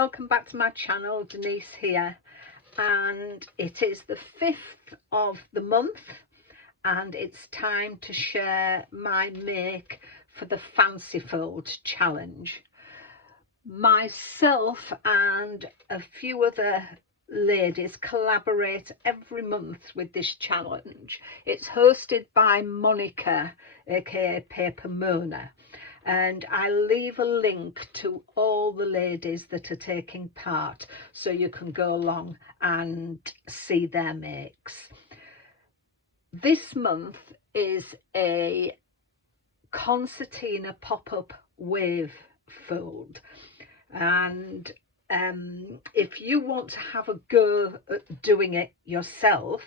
welcome back to my channel. Denise here, and it is the 5th of the month and it's time to share my make for the Fancy Fold challenge. Myself and a few other ladies collaborate every month with this challenge. It's hosted by Monika, aka Paper Mona, and I'll leave a link to all the ladies that are taking part so you can go along and see their makes. This month is a Concertina pop-up wave fold, and if you want to have a go at doing it yourself,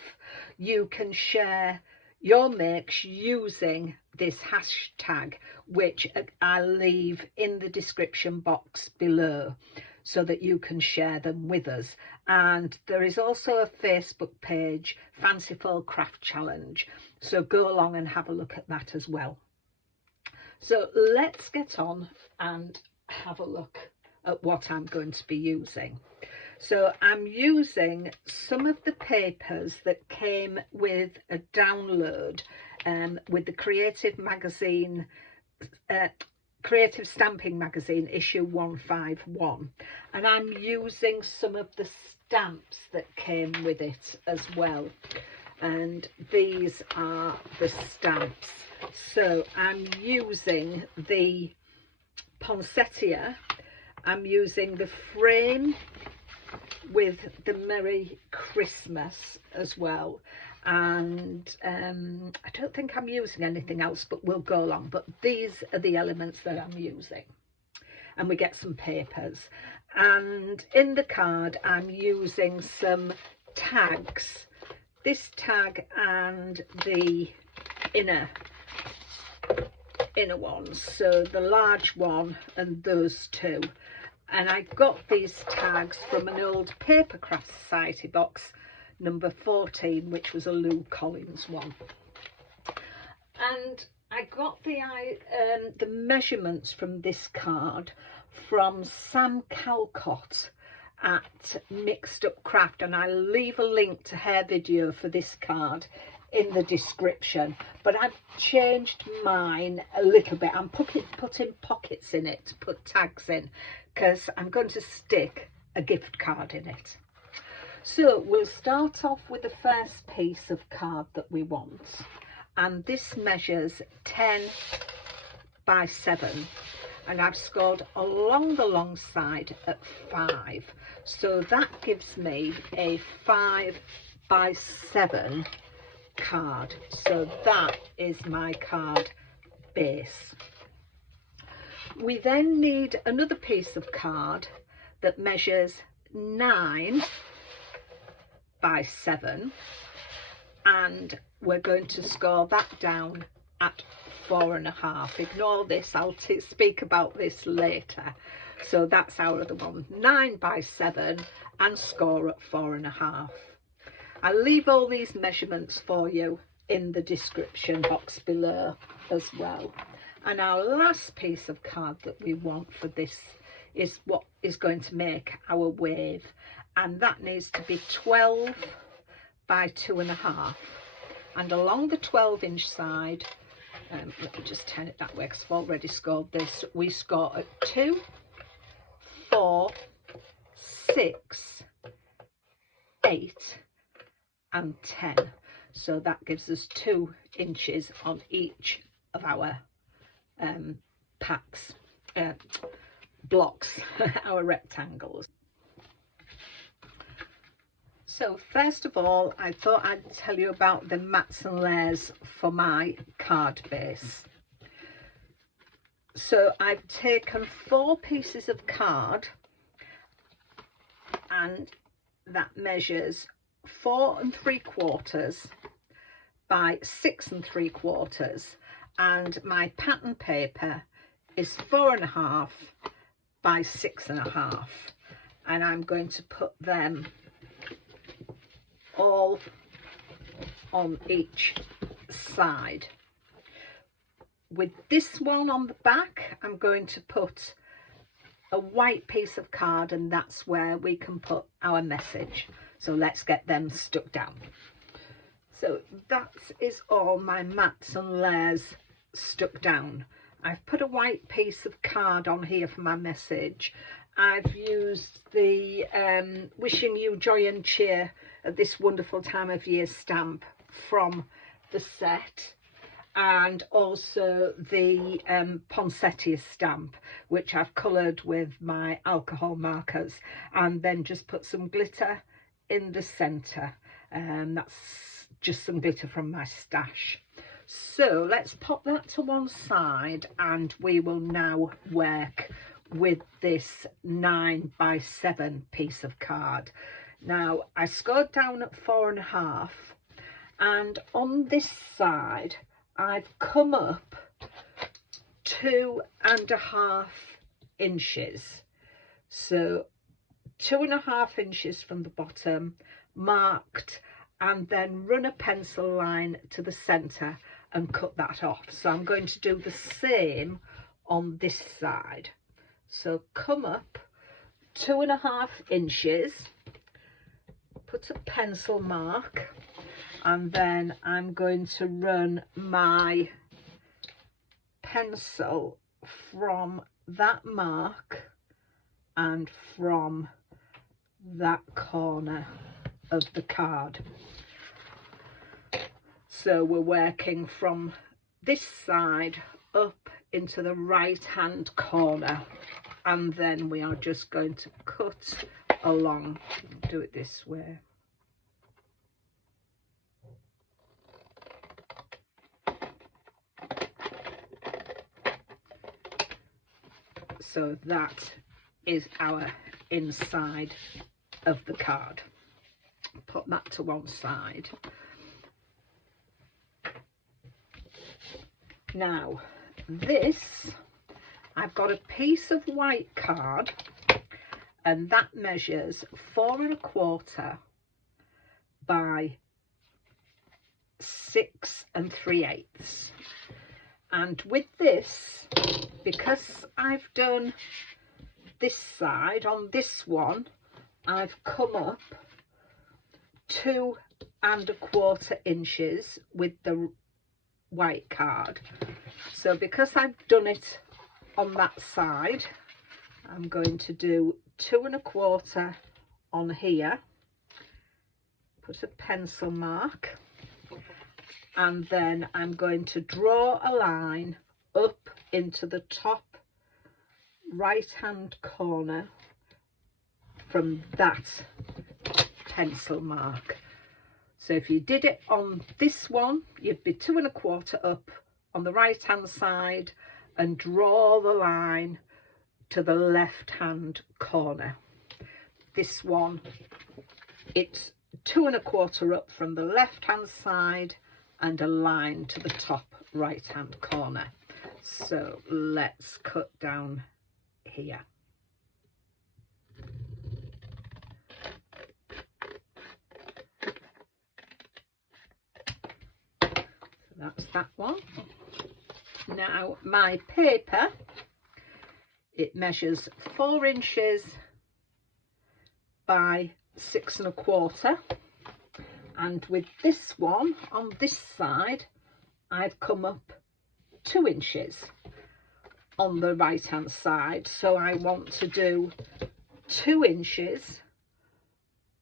you can share your makes using this hashtag, which I'll leave in the description box below so that you can share them with us. And there is also a Facebook page, Fancy Fold Craft Challenge, so go along and have a look at that as well. So let's get on and have a look at what I'm going to be using. So I'm using some of the papers that came with a download with the Creative Magazine, Creative Stamping Magazine issue 151, and I'm using some of the stamps that came with it as well, and these are the stamps. So I'm using the poinsettia, I'm using the frame with the Merry Christmas as well, and I don't think I'm using anything else, but we'll go along. But these are the elements that I'm using, and we get some papers, and in the card I'm using some tags, this tag and the inner ones, so the large one and those two. And I got these tags from an old Papercraft Society box, number 14, which was a Lou Collins one. And I got the measurements from this card from Sam Calcott at Mixed Up Craft, and I'll leave a link to her video for this card in the description, but I've changed mine a little bit. I'm putting pockets in it to put tags in, because I'm going to stick a gift card in it. So we'll start off with the first piece of card that we want, and this measures 10 by 7, and I've scored along the long side at 5, so that gives me a 5 by 7 card. So that is my card base. We then need another piece of card that measures 9 by 7, and we're going to score that down at 4.5. Ignore this, I'll speak about this later. So that's our other one, 9 by 7, and score at 4.5. I'll leave all these measurements for you in the description box below as well. And our last piece of card that we want for this is what is going to make our wave, and that needs to be 12 by 2.5. And along the 12-inch side, let me just turn it that way because I've already scored this, we score at 2, 4, 6, 8 and 10. So that gives us 2 inches on each of our packs, blocks, our rectangles. So first of all, I thought I'd tell you about the mats and layers for my card base. So I've taken 4 pieces of card, and that measures 4 3/4 by 6 3/4, and my pattern paper is 4.5 by 6.5, and I'm going to put them all on each side. With this one on the back, I'm going to put a white piece of card, and that's where we can put our message. So let's get them stuck down. So that is all my mats and layers stuck down. I've put a white piece of card on here for my message. I've used the wishing you joy and cheer at this wonderful time of year stamp from the set, and also the poinsettia stamp, which I've coloured with my alcohol markers, and then just put some glitter in the centre. That's just some glitter from my stash. So let's pop that to one side, and we will now work with this 9x7 piece of card. Now I scored down at 4.5, and on this side I've come up 2.5 inches. So 2.5 inches from the bottom, marked, and then run a pencil line to the centre and cut that off. So I'm going to do the same on this side. So come up 2.5 inches, put a pencil mark, and then I'm going to run my pencil from that mark and from that corner of the card. So we're working from this side up into the right hand corner, and then we are just going to cut along. Do it this way. So that is our inside of the card. Put that to one side. Now this, I've got a piece of white card, and that measures 4.25 by 6 3/8. And with this, because I've done this side, on this one I've come up 2.25 inches with the white card. So because I've done it on that side, I'm going to do 2.25 on here, put a pencil mark, and then I'm going to draw a line up into the top right hand corner from that pencil mark. So if you did it on this one, you'd be 2.25 up on the right hand side and draw the line to the left hand corner. This one, it's 2.25 up from the left hand side and a line to the top right hand corner. So let's cut down here. That's that one. Now my paper, it measures 4 inches by 6.25, and with this one on this side I've come up 2 inches on the right hand side. So I want to do 2 inches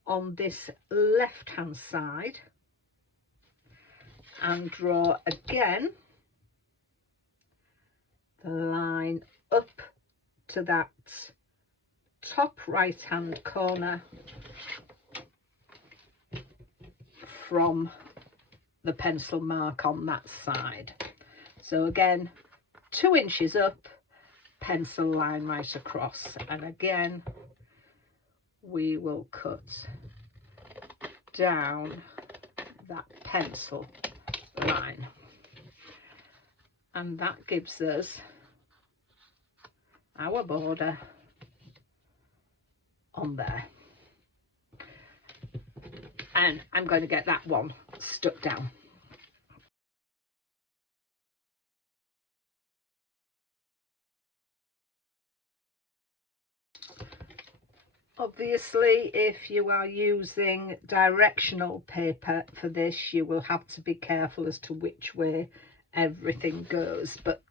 on this left hand side and draw again the line up to that top right hand corner from the pencil mark on that side. So again, 2 inches up, pencil line right across, and again we will cut down that pencil line, and that gives us our border on there. And I'm going to get that one stuck down. Obviously, if you are using directional paper for this, you will have to be careful as to which way everything goes, but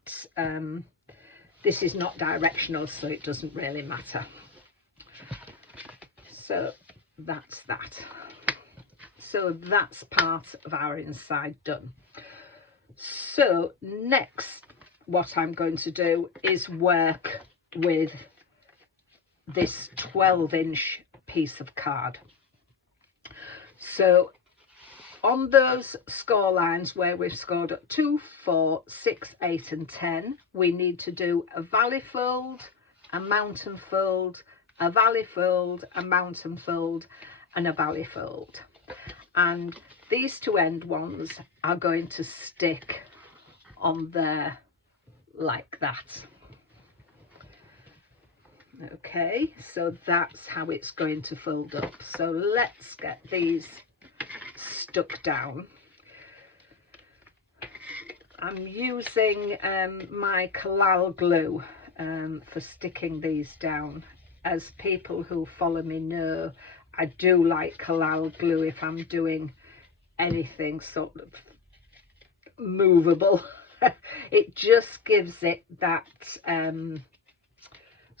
this is not directional, so it doesn't really matter. So that's that. So that's part of our inside done. So next, what I'm going to do is work with this 12-inch piece of card. So on those score lines where we've scored at 2, 4, 6, 8 and 10, we need to do a valley fold, a mountain fold, a valley fold, a mountain fold and a valley fold. And these two end ones are going to stick on there like that. Okay, so that's how it's going to fold up. So let's get these stuck down. I'm using my collal glue for sticking these down. As people who follow me know, I do like collal glue if I'm doing anything sort of movable. It just gives it that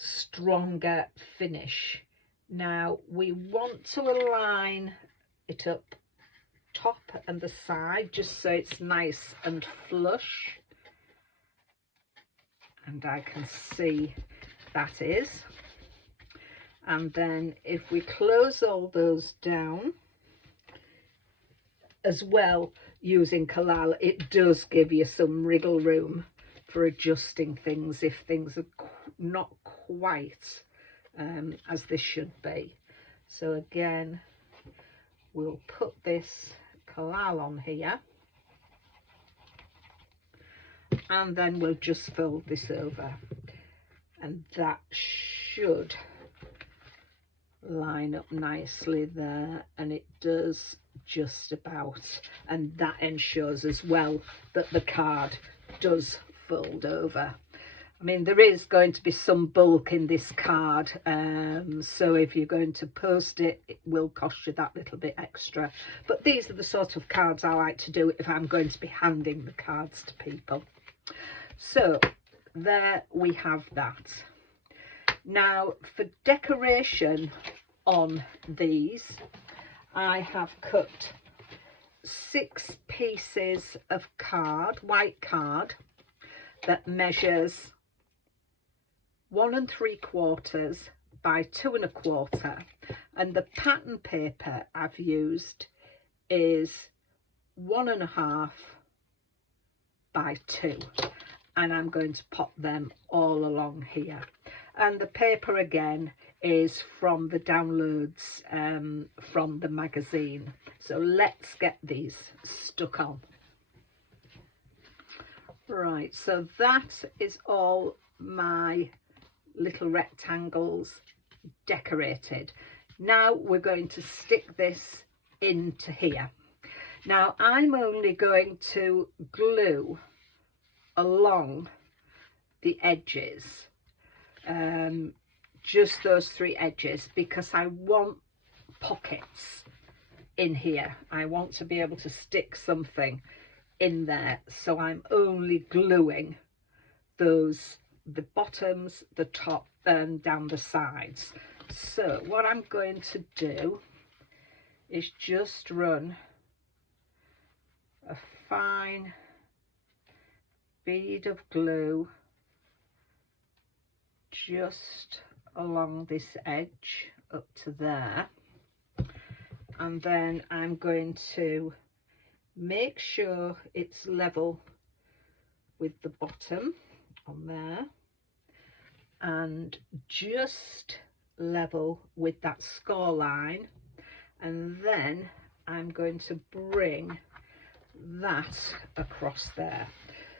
stronger finish. Now we want to align it up top and the side just so it's nice and flush, and I can see that is. And then if we close all those down as well using collal, it does give you some wriggle room for adjusting things if things are not quite as they should be. So again, we'll put this collal on here and then we'll just fold this over, and that should line up nicely there, and it does just about, and that ensures as well that the card does fold over. I mean, there is going to be some bulk in this card, so if you're going to post it, it will cost you that little bit extra. But these are the sort of cards I like to do if I'm going to be handing the cards to people. So there we have that. Now for decoration on these, I have cut 6 pieces of card, white card, that measures 1 3/4 by 2 1/4, and the pattern paper I've used is 1 1/2 by 2, and I'm going to pop them all along here. And the paper again is from the downloads from the magazine. So let's get these stuck on. Right, so that is all my little rectangles decorated. Now we're going to stick this into here. Now I'm only going to glue along the edges, just those 3 edges, because I want pockets in here. I want to be able to stick something in there, so I'm only gluing those, the bottoms, the top and down the sides. So what I'm going to do is just run a fine bead of glue just along this edge up to there, and then I'm going to make sure it's level with the bottom on there and just level with that score line, and then I'm going to bring that across there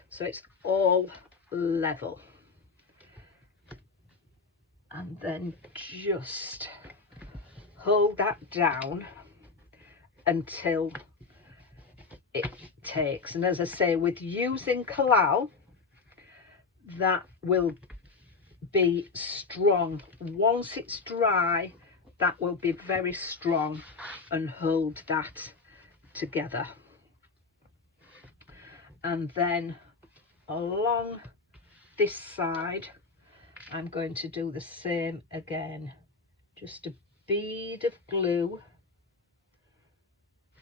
so it's all level, and then just hold that down until it takes. And as I say, with using collal, that will be strong. Once it's dry, that will be very strong and hold that together. And then along this side I'm going to do the same again, just a bead of glue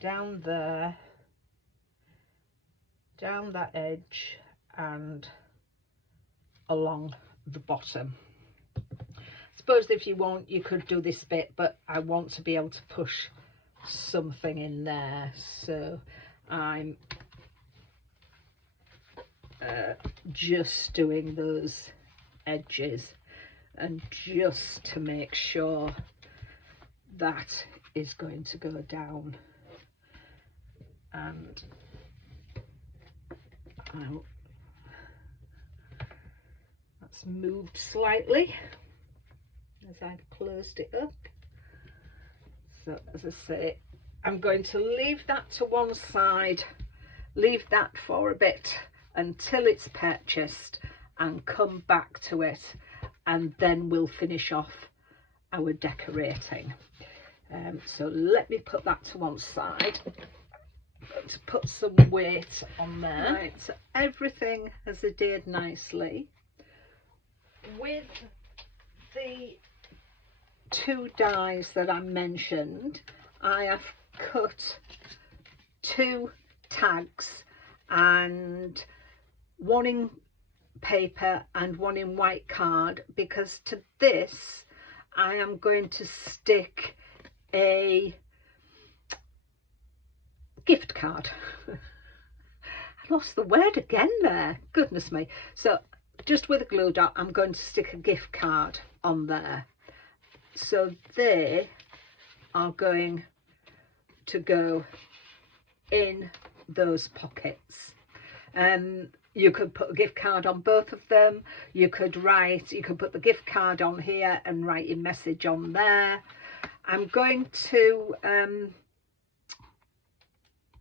down there, down that edge and along the bottom. I suppose if you want you could do this bit, but I want to be able to push something in there, so I'm just doing those edges, and just to make sure that is going to go down and out. That's moved slightly as I've closed it up. So as I say, I'm going to leave that to one side, leave that for a bit until it's purchased, and come back to it, and then we'll finish off our decorating. So let me put that to one side to put some weight on there. Right, so everything has adhered nicely. With the 2 dies that I mentioned, I have cut 2 tags, and one in paper and one in white card, because to this I am going to stick a gift card. I lost the word again there, goodness me. So just with a glue dot I'm going to stick a gift card on there, so they are going to go in those pockets. You could put a gift card on both of them, you could put the gift card on here and write your message on there. I'm going to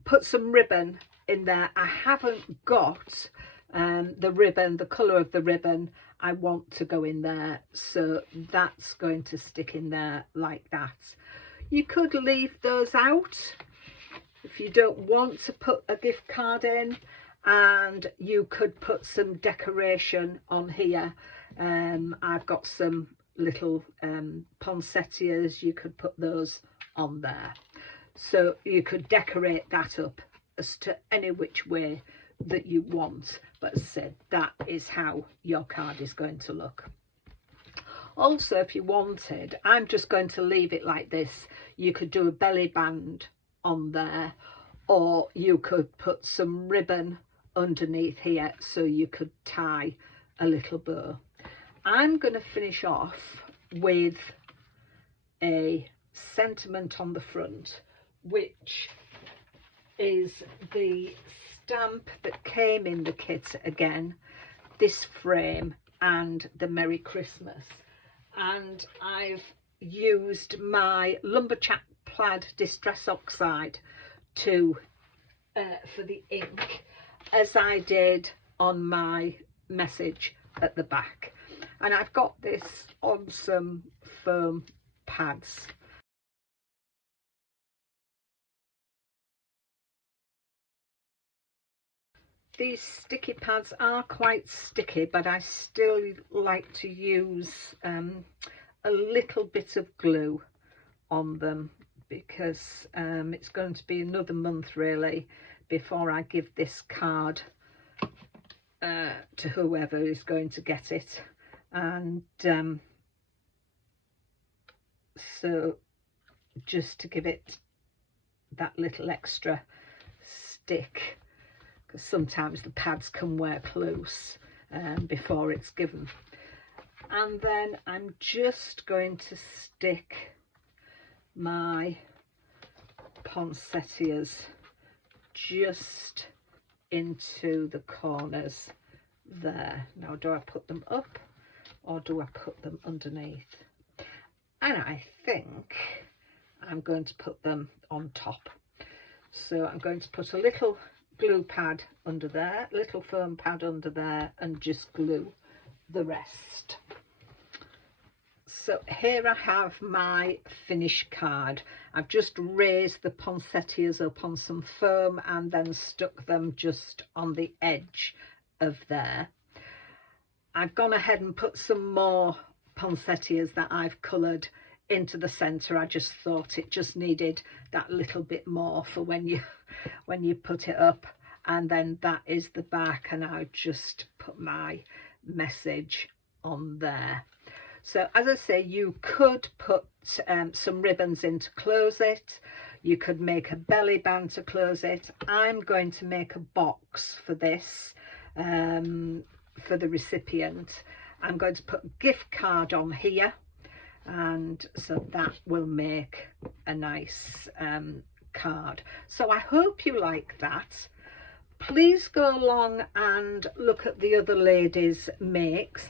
put some ribbon in there. I haven't got the ribbon, the colour of the ribbon I want to go in there, so that's going to stick in there like that. You could leave those out if you don't want to put a gift card in, and you could put some decoration on here. I've got some little poinsettias, you could put those on there, so you could decorate that up as to any which way that you want. But as I said, that is how your card is going to look. Also, if you wanted, I'm just going to leave it like this. You could do a belly band on there, or you could put some ribbon underneath here so you could tie a little bow. I'm going to finish off with a sentiment on the front, which is the stamp that came in the kit again, this frame and the Merry Christmas. And I've used my Lumberjack Plaid Distress Oxide to for the ink, as I did on my message at the back. And I've got this on some foam pads. These sticky pads are quite sticky, but I still like to use a little bit of glue on them, because it's going to be another month really before I give this card to whoever is going to get it. And so just to give it that little extra stick, because sometimes the pads can work loose before it's given. And then I'm just going to stick my poinsettias just into the corners there. Now, do I put them up or do I put them underneath? And I think I'm going to put them on top. So I'm going to put a little glue pad under there, little foam pad under there, and just glue the rest. So here I have my finished card. I've just raised the poinsettias up on some foam and then stuck them just on the edge of there. I've gone ahead and put some more poinsettias that I've coloured into the centre. I just thought it just needed that little bit more for when you put it up. And then that is the back, and I just put my message on there. So as I say, you could put some ribbons in to close it. You could make a belly band to close it. I'm going to make a box for this, for the recipient. I'm going to put a gift card on here, and so that will make a nice card. So I hope you like that. Please go along and look at the other ladies' makes.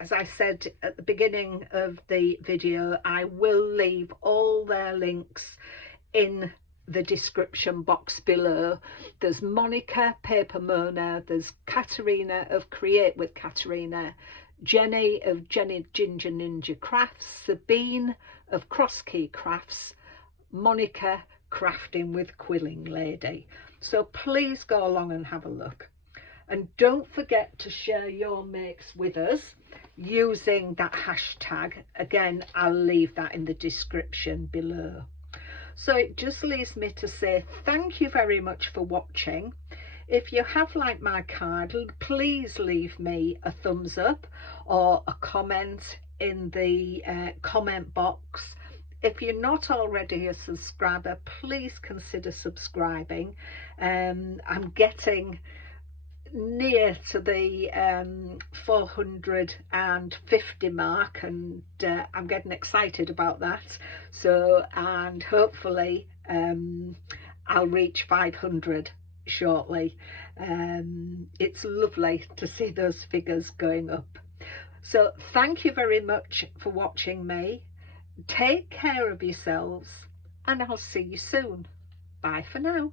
As I said at the beginning of the video, I will leave all their links in the description box below. There's Monika Paper Mona, there's Katarina of Create with Katarina, Jenny of Jenny Ginger Ninja Crafts, Sabine of Cross Key Crafts, Monika Crafting with Quilling Lady. So please go along and have a look. And don't forget to share your makes with us using that hashtag. Again, I'll leave that in the description below. So it just leaves me to say thank you very much for watching. If you have liked my card, please leave me a thumbs up or a comment in the comment box. If you're not already a subscriber, please consider subscribing. I'm getting near to the 450 mark, and I'm getting excited about that. So, and hopefully I'll reach 500 shortly. It's lovely to see those figures going up. So thank you very much for watching me. Take care of yourselves, and I'll see you soon. Bye for now.